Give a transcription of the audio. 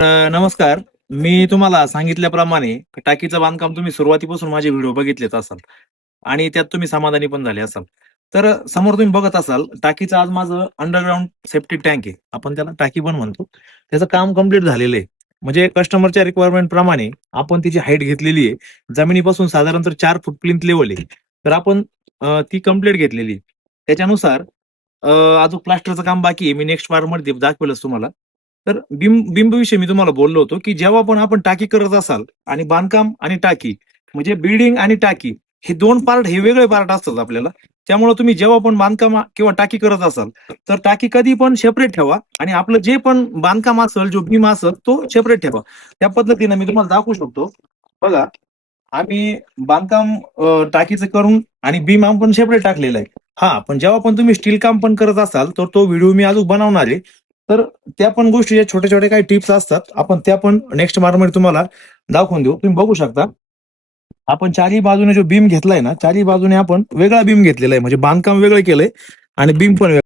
नमस्कार. मी तुम्हाला सांगितल्याप्रमाणे टाकीचं बांधकाम तुम्ही सुरुवातीपासून माझे व्हिडिओ बघितलेच असाल आणि त्यात तुम्ही समाधानी पण झाले असाल. तर समोर तुम्ही बघत असाल टाकीचं आज माझं अंडरग्राउंड सेप्टिक टँक आहे. आपण त्याला टाकी पण म्हणतो. त्याचं काम कंप्लीट झालेलं आहे. म्हणजे कस्टमरच्या रिक्वायरमेंट प्रमाणे आपण तिची हाईट घेतलेली आहे. जमिनीपासून साधारणतः 4 फूट प्लिंथ लेवल आहे. तर आपण ती कंप्लीट घेतलेली आहे. त्याच्यानुसार अजून प्लास्टरचं काम बाकी आहे. मी नेक्स्ट पार्टमध्ये दाखवेलच तुम्हाला. तर बिंबविषयी मी तुम्हाला बोललो होतो, की जेव्हा पण आपण टाकी करत असाल आणि बांधकाम आणि टाकी म्हणजे बिल्डिंग आणि टाकी हे 2 पार्ट हे वेगळे पार्ट असतात आपल्याला. त्यामुळे तुम्ही जेव्हा पण बांधकाम किंवा टाकी करत असाल, तर टाकी कधी पण सेपरेट ठेवा आणि आपलं जे पण बांधकाम असेल, जो बीम असेल तो सेपरेट ठेवा. त्या पद्धतीने मी तुम्हाला दाखवू शकतो. बघा, आम्ही बांधकाम टाकीचं करून आणि बीम आपण सेपरेट टाकलेलं आहे. हां, पण जेव्हा पण तुम्ही स्टील काम पण करत असाल, तर तो व्हिडिओ मी अजून बनवणार आहे. तर त्या पण गोष्टी ज्या छोट्या-छोट्या काही टिप्स असतात, आपण त्या पण नेक्स्ट मार्कमध्ये तुम्हाला दाखवून देऊ. तुम्ही बघू शकता. आपण चारही बाजूने जो बीम घेतलाय ना, चारही बाजूने आपण वेगळा बीम घेतलेला आहे. म्हणजे बांधकाम वेगळं केलंय आणि बीम पण वेगळा